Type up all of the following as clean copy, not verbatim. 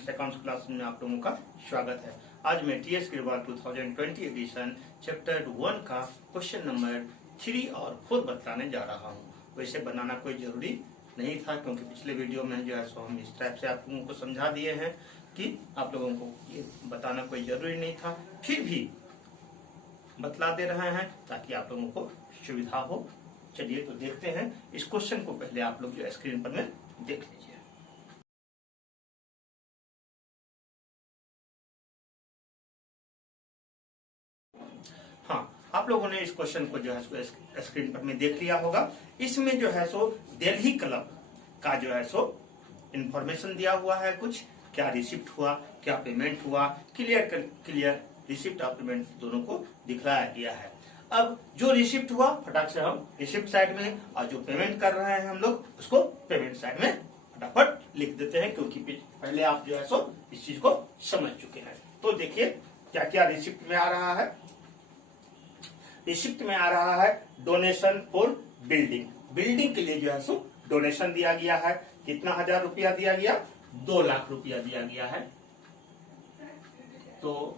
Finance accounts class में आप लोगों का स्वागत है। आज मैं टीएस गिरवाल 2020 एडिशन चैप्टर 1 का क्वेश्चन नंबर 3 और 4 बताने जा रहा हूँ। वैसे बनाना कोई जरूरी नहीं था क्योंकि पिछले वीडियो में जो है सो हम इस टाइप से आप लोगों को समझा दिए हैं कि आप लोगों को ये बताना कोई जरूरी नहीं था, फिर भी बतला दे रहे हैं ताकि आप लोगों को सुविधा हो। चलिए तो देखते हैं इस क्वेश्चन को। पहले आप लोग जो स्क्रीन पर में देख लीजिए। हाँ, आप लोगों ने इस क्वेश्चन को जो है सो स्क्रीन पर में देख लिया होगा। इसमें जो है सो दिल्ली क्लब का जो है सो इंफॉर्मेशन दिया हुआ है, कुछ क्या रिसिप्ट हुआ, क्या पेमेंट हुआ, क्लियर रिसिप्ट और पेमेंट दोनों को दिखलाया गया है। अब जो रिसिप्ट हुआ फटाक से हम रिसिप्ट साइड में, और जो पेमेंट कर रहे हैं हम लोग उसको पेमेंट साइड में फटाफट लिख देते हैं, क्योंकि पहले आप जो है सो इस चीज को समझ चुके हैं। तो देखिए क्या क्या रिसिप्ट में आ रहा है। रिसिप्ट में आ रहा है डोनेशन फॉर बिल्डिंग। बिल्डिंग के लिए जो है सो डोनेशन दिया गया है। कितना 1000 रुपया दिया गया? 2 लाख रुपया दिया गया है। तो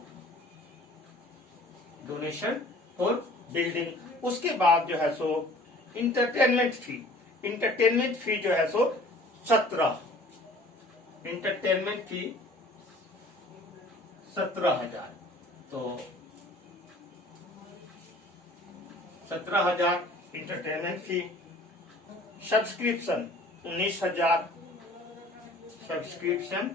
डोनेशन फॉर बिल्डिंग। उसके बाद जो है सो इंटरटेनमेंट फी। इंटरटेनमेंट फी जो है सो 17। इंटरटेनमेंट फी 17,000। तो 17,000 इंटरटेनमेंट फी। सब्सक्रिप्शन 19,000। सब्सक्रिप्शन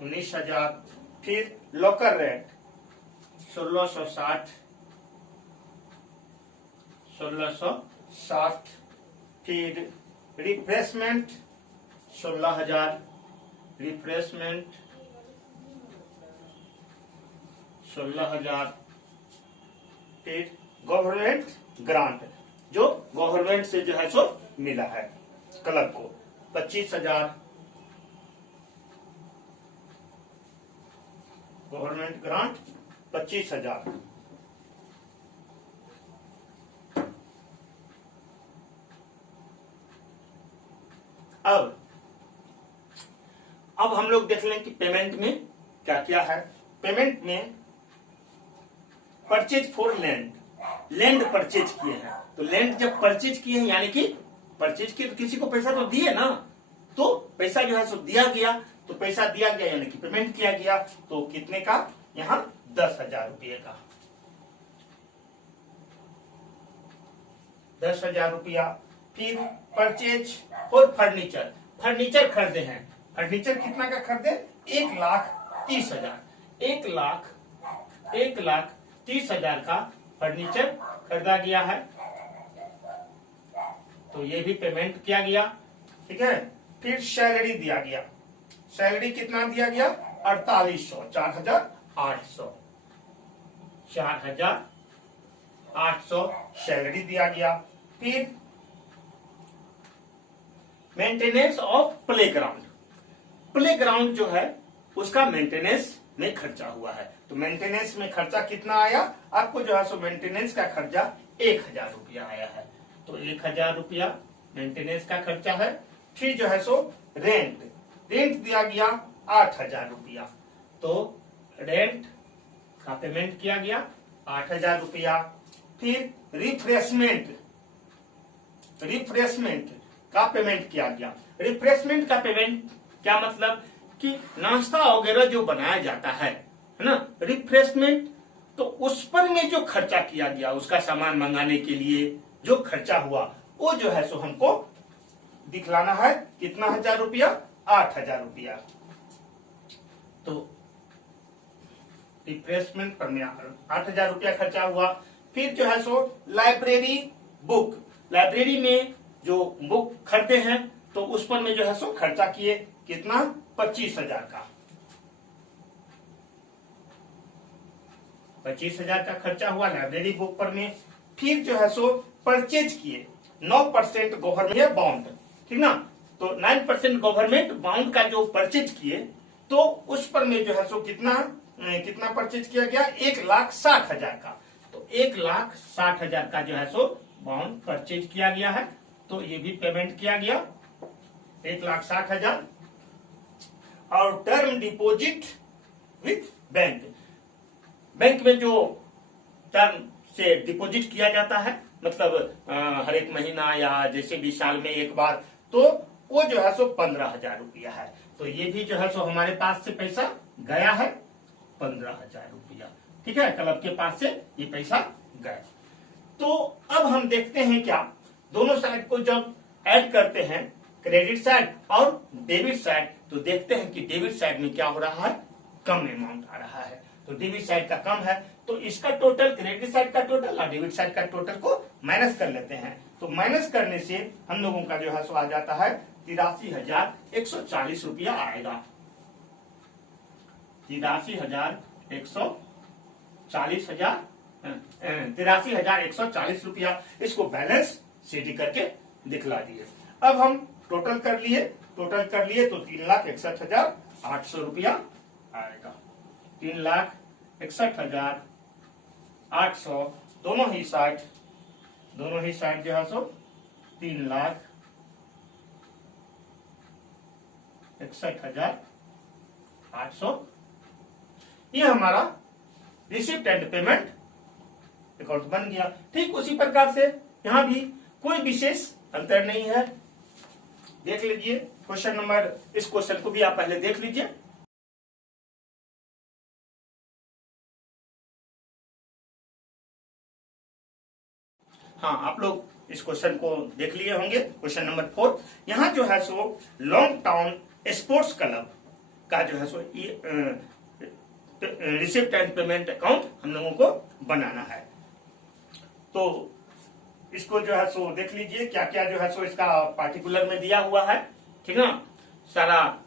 19,000। फिर लॉकर रेंट 1660। 1660। फिर रिफ्रेशमेंट 16,000। रिफ्रेशमेंट 16,000। फिर गवर्नमेंट ग्रांट, जो गवर्नमेंट से जो है सो मिला है क्लब को, 25,000। Government grant 25,000। अब हम लोग देख लें कि पेमेंट में क्या क्या है। पेमेंट में purchase for land. Land purchase किए हैं, तो लैंड जब परचेज किए हैं यानी कि परचेज किए तो किसी को पैसा तो दिए ना, तो पैसा जो है सो दिया गया। तो पैसा दिया गया यानी कि पेमेंट किया गया। तो कितने का? यहाँ 10,000 रुपये का। 10,000 रुपया। फिर परचेज फॉर फर्नीचर। फर्नीचर खरीदे हैं। फर्नीचर कितना का खरीदे? 1,30,000। 1,30,000 का फर्नीचर खरीदा गया है। तो ये भी पेमेंट किया गया, ठीक है। फिर सैलरी दिया गया। सैलरी कितना दिया गया? 4,800। 4,800। 4,800 सैलरी दिया गया। फिर मेंटेनेंस ऑफ प्लेग्राउंड। प्लेग्राउंड जो है उसका मेंटेनेंस में खर्चा हुआ है। तो मेंटेनेंस में खर्चा कितना आया आपको? जो है सो मेंटेनेंस का खर्चा 1,000 रुपया आया है। तो 1,000 रुपया मेंटेनेंस का खर्चा है। फिर जो है सो रेंट। रेंट दिया गया 8,000 रुपया। तो रेंट का पेमेंट किया गया 8,000 रुपया। फिर रिफ्रेशमेंट। रिफ्रेशमेंट का पेमेंट किया गया। रिफ्रेशमेंट का पेमेंट क्या मतलब कि नाश्ता वगैरह जो बनाया जाता है ना, रिफ्रेशमेंट, तो उस पर में जो खर्चा किया गया, उसका सामान मंगाने के लिए जो खर्चा हुआ वो जो है सो हमको दिखलाना है। कितना 1,000 रुपया? 8,000 रुपया। तो रिफ्रेशमेंट पर में 8,000 रुपया खर्चा हुआ। फिर जो है सो लाइब्रेरी बुक। लाइब्रेरी में जो बुक खरीदे हैं तो उस पर में जो है सो खर्चा किए। कितना? 25,000 का। 25,000 का खर्चा हुआ लाइब्रेरी बुक पर में। फिर जो है सो परचेज किए 9% गवर्नमेंट बॉन्ड, ठीक ना। तो 9% गवर्नमेंट बॉन्ड का जो परचेज किए तो उस पर में जो है सो कितना परचेज किया गया? 1,60,000 का। तो 1,60,000 का जो है सो बॉन्ड परचेज किया गया है। तो ये भी पेमेंट किया गया। 1,60,000 और term deposit with bank, bank में जो टर्म से डिपॉजिट किया जाता है, मतलब हर एक महीना या जैसे भी साल में एक बार, तो वो जो है सो 15,000 रुपया है। तो ये भी जो है सो हमारे पास से पैसा गया है 15,000 रुपया। ठीक है, क्लब के पास से ये पैसा गया। तो अब हम देखते हैं क्या, दोनों साइड को जब ऐड करते हैं, क्रेडिट साइड और डेबिट साइड, तो देखते हैं कि डेबिट साइड में क्या हो रहा है, कम अमाउंट आ रहा है। तो डेबिट साइड का कम है, तो इसका टोटल, क्रेडिट साइड का टोटल और डेबिट साइड का टोटल को माइनस कर लेते हैं। तो माइनस करने से हम लोगों का जो है सो आ जाता है 83,140 रुपया आएगा। 83,140 रुपया, इसको बैलेंस शीट करके दिखला दिए। अब हम टोटल कर लिए तो 3,61,800 रुपया आएगा। 3,61,800, दोनों ही साइड जो है सो 3,61,800, ये हमारा रिसिप्ट एंड पेमेंट अकाउंट बन गया। ठीक उसी प्रकार से यहाँ भी कोई विशेष अंतर नहीं है। देख लीजिए क्वेश्चन नंबर, इस क्वेश्चन को भी आप पहले देख लीजिए। हाँ, आप लोग इस क्वेश्चन को देख लिए होंगे। क्वेश्चन नंबर 4, यहाँ जो है so long town sports club का जो है सो रिसिप्ट एंड पेमेंट अकाउंट हम लोगों को बनाना है। तो इसको जो है सो देख लीजिए क्या क्या जो है सो इसका पार्टिकुलर में दिया हुआ है। ठीक है ना, सारा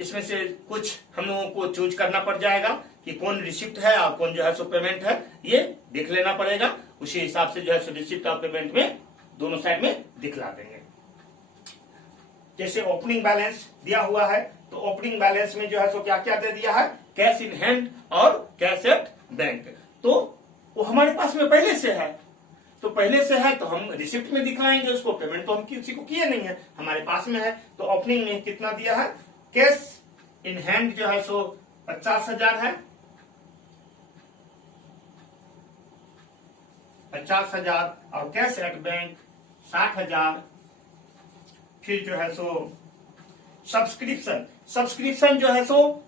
इसमें से कुछ हम लोगों को चूज करना पड़ जाएगा कि कौन रिसिप्ट है और कौन जो है सो पेमेंट है, ये देख लेना पड़ेगा। उसी हिसाब से जो है सो रिसिप्ट और पेमेंट में दोनों साइड में दिखला देंगे। जैसे ओपनिंग बैलेंस दिया हुआ है, तो ओपनिंग बैलेंस में जो है सो क्या क्या दे दिया है, कैश इन हैंड और कैश एट बैंक। तो वो हमारे पास में पहले से है, तो पहले से है तो हम रिसिप्ट में दिखलाएंगे उसको, पेमेंट तो हम किसी को किए नहीं है, हमारे पास में है। तो ओपनिंग में कितना दिया है, कैश इन हैंड जो है सो 50,000 है, 50,000 और कैश एट बैंक 60,000। फिर जो है सो सब्सक्रिप्शन जो है सो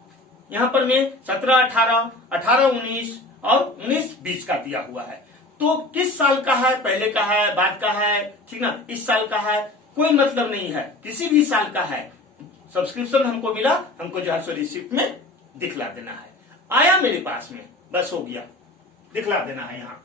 यहाँ पर में 17, 18, 18, 19 और 19, 20 का दिया हुआ है। तो किस साल का है, पहले का है, बाद का है, ठीक ना, इस साल का है, कोई मतलब नहीं है, किसी भी साल का है। सब्सक्रिप्शन हमको मिला, हमको जो है सो रिसिप्ट में दिखला देना है। आया मेरे पास में, बस हो गया, दिखला देना है। यहाँ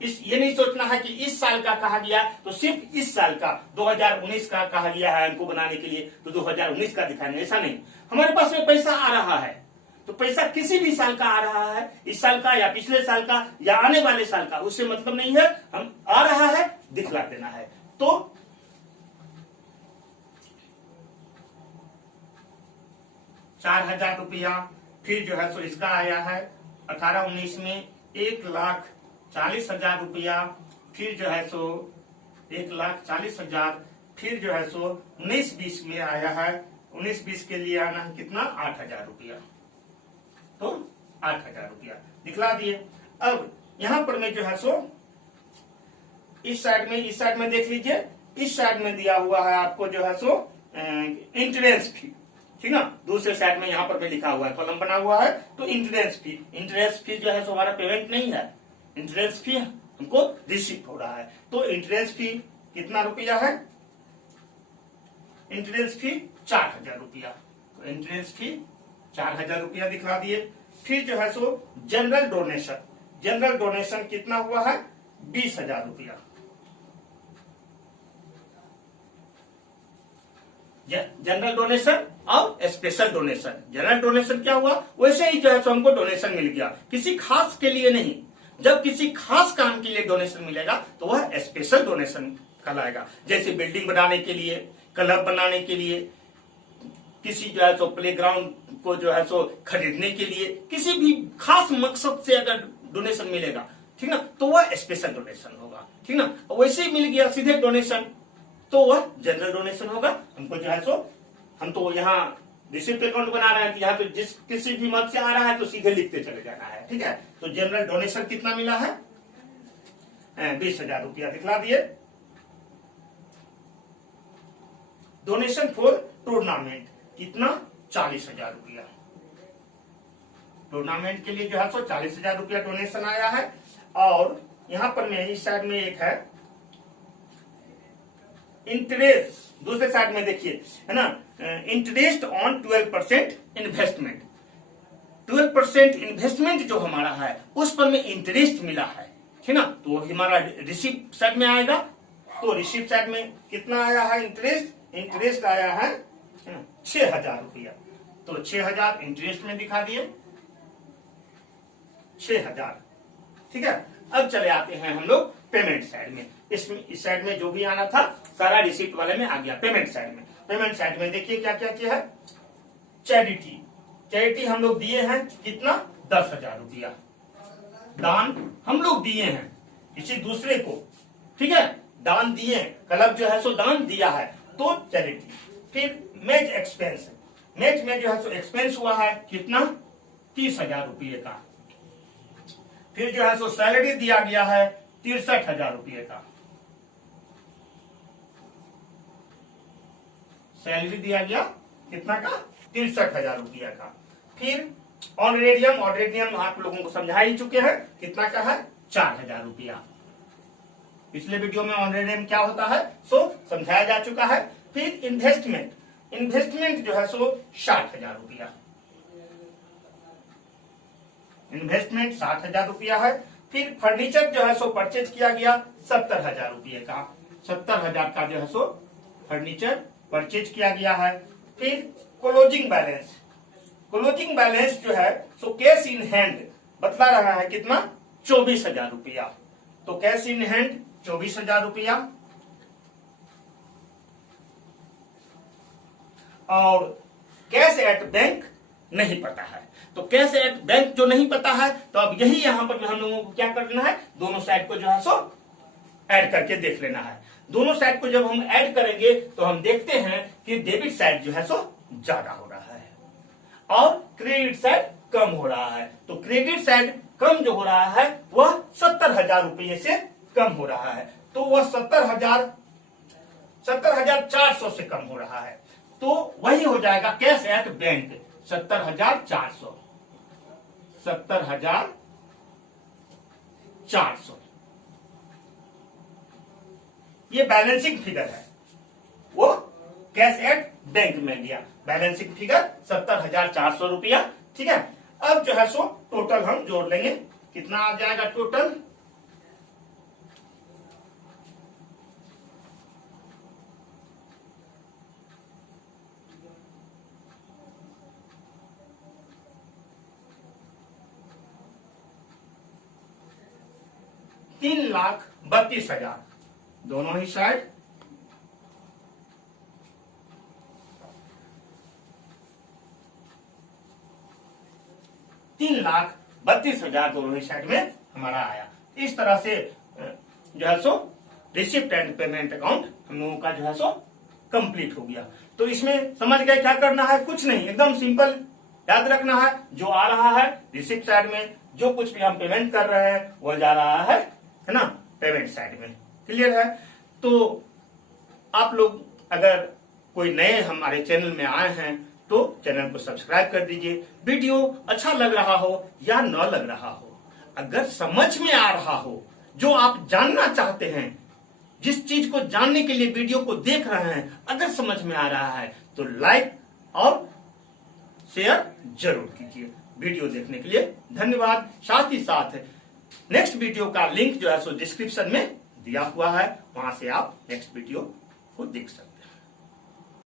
ये नहीं सोचना है कि इस साल का कहा गया तो सिर्फ इस साल का 2019 का कहा गया है हमको बनाने के लिए, तो 2019 का दिखाना, ऐसा नहीं। हमारे पास में पैसा आ रहा है, तो पैसा किसी भी साल का आ रहा है, इस साल का या पिछले साल का या आने वाले साल का, उससे मतलब नहीं है, हम आ रहा है दिखला देना है। तो 4,000 रुपया। फिर जो है सो इसका आया है 18-19 में 1,40,000 रुपया। फिर जो है सो 1,40,000। फिर जो है सो 19-20 में आया है, 19-20 के लिए आना है कितना, 8,000 रुपया। तो 8,000 रुपया दिखला दिए। अब यहां पर में जो है सो इस साइड में देख लीजिए, इस साइड में दिया हुआ है आपको जो है सो इंश्योरेंस फी, ठीक ना। दूसरे साइड में यहाँ पर भी लिखा हुआ है, कॉलम बना हुआ है, तो इंश्योरेंस फी जो है सो हमारा पेमेंट नहीं है, इंश्योरेंस फी हमको रिसीव हो रहा है। तो इंश्योरेंस फी कितना रुपया है, इंश्योरेंस फी 4,000 रुपया। तो इंश्योरेंस फी 4,000 रुपया दिखला दिए। फिर जो है सो जनरल डोनेशन कितना हुआ है, 20,000 रुपया। जनरल डोनेशन और स्पेशल डोनेशन। जनरल डोनेशन क्या हुआ, वैसे ही जो है सो हमको डोनेशन मिल गया, किसी खास के लिए नहीं। जब किसी खास काम के लिए डोनेशन मिलेगा तो वह स्पेशल डोनेशन कहलाएगा। जैसे बिल्डिंग बनाने के लिए, क्लब बनाने के लिए, किसी जो है सो प्लेग्राउंड को जो है सो खरीदने के लिए, किसी भी खास मकसद से अगर डोनेशन मिलेगा, ठीक ना, तो वह स्पेशल डोनेशन होगा, ठीक ना। वैसे ही मिल गया सीधे डोनेशन, तो वह जनरल डोनेशन होगा, हमको जो है सो हम तो यहाँ रिसिप्ट अकाउंट बना रहे हैं, यहाँ तो जिस किसी भी मत से आ रहा है तो सीधे लिखते चले जाना है, ठीक है। तो जनरल डोनेशन कितना मिला है, 20,000 रुपया दिखला दिए। डोनेशन फॉर टूर्नामेंट कितना, 40,000 रुपया। टूर्नामेंट के लिए जो है 40,000 रुपया डोनेशन आया है। और यहां पर में इस साइड में एक है इंटरेस्ट, दूसरे साइड में देखिए है ना, इंटरेस्ट ऑन 12% इन्वेस्टमेंट। 12% इन्वेस्टमेंट जो हमारा है उस पर में इंटरेस्ट मिला है, ठीक ना। तो हमारा रिसिप्ट साइड में आएगा। तो रिसिप्ट साइड में कितना आया है इंटरेस्ट, इंटरेस्ट आया है 6,000 रुपया। तो 6,000 इंटरेस्ट में दिखा दिए, 6,000, ठीक है। अब चले आते हैं हम लोग पेमेंट साइड में। इसमें इस साइड में जो भी आना था सारा रिसिप्ट वाले में आ गया पेमेंट साइड में। पेमेंट साइड में देखिए क्या क्या किया है, चैरिटी, चैरिटी हम लोग दिए हैं कितना, 10,000 रुपया। दान हम लोग दिए हैं किसी दूसरे को, ठीक है, दान दिए, क्लब जो है दान दिया है, तो चैरिटी। फिर मैच एक्सपेंस, मैच में जो है एक्सपेंस हुआ है कितना, 30,000 रुपये का। फिर जो है सैलरी दिया गया है 63,000 रुपये का, सैलरी दिया गया कितना का, 63,000 रुपया का। फिर ऑनरेरियम, ऑनरेरियम आप लोगों को समझा ही चुके हैं कितना का है, 4,000 रुपया। पिछले वीडियो में ऑनरेरियम क्या होता है समझाया जा चुका है। फिर इन्वेस्टमेंट, इन्वेस्टमेंट जो है 60,000 रुपया, इन्वेस्टमेंट 60,000 रुपया है। फिर फर्नीचर जो है परचेज किया गया 70,000 रुपये का, 70,000 का जो है फर्नीचर परचेज किया गया है। फिर क्लोजिंग बैलेंस, क्लोजिंग बैलेंस जो है कैश इन हैंड बतला रहा है कितना, 24,000 रुपया। तो कैश इन हैंड 24,000 रुपया। और कैश एट बैंक नहीं पता है, तो कैश एट बैंक जो नहीं पता है तो अब यही यहां पर हम लोगों को क्या करना है, दोनों साइड को जो है ऐड करके देख लेना है। दोनों साइड को जब हम ऐड करेंगे तो हम देखते हैं कि डेबिट साइड जो है ज्यादा हो रहा है और क्रेडिट साइड कम हो रहा है। तो क्रेडिट साइड कम जो हो रहा है वह 70,000 रुपये से कम हो रहा है, तो वह 70,400 से कम हो रहा है। तो वही हो जाएगा कैश एट बैंक 70,400, 70,400। ये बैलेंसिंग फिगर है, वो कैश एट बैंक में लिया बैलेंसिंग फिगर 70,400 रुपया, ठीक है। अब जो है टोटल हम जोड़ लेंगे, कितना आ जाएगा टोटल, $3,32,000 दोनों ही साइड, $3,32,000 दोनों ही साइड में हमारा आया। इस तरह से जो है रिसिप्ट एंड पेमेंट अकाउंट हम लोगों का जो है कंप्लीट हो गया। तो इसमें समझ गए क्या करना है, कुछ नहीं, एकदम सिंपल याद रखना है। जो आ रहा है रिसिप्ट साइड में, जो कुछ भी हम पेमेंट कर रहे हैं वो जा रहा है ना पेमेंट साइड में। क्लियर है। तो आप लोग अगर कोई नए हमारे चैनल में आए हैं तो चैनल को सब्सक्राइब कर दीजिए। वीडियो अच्छा लग रहा हो या न लग रहा हो, अगर समझ में आ रहा हो, जो आप जानना चाहते हैं, जिस चीज को जानने के लिए वीडियो को देख रहे हैं, अगर समझ में आ रहा है तो लाइक और शेयर जरूर कीजिए। वीडियो देखने के लिए धन्यवाद। साथ ही साथ नेक्स्ट वीडियो का लिंक जो है डिस्क्रिप्शन में दिया हुआ है, वहां से आप नेक्स्ट वीडियो को देख सकते हैं।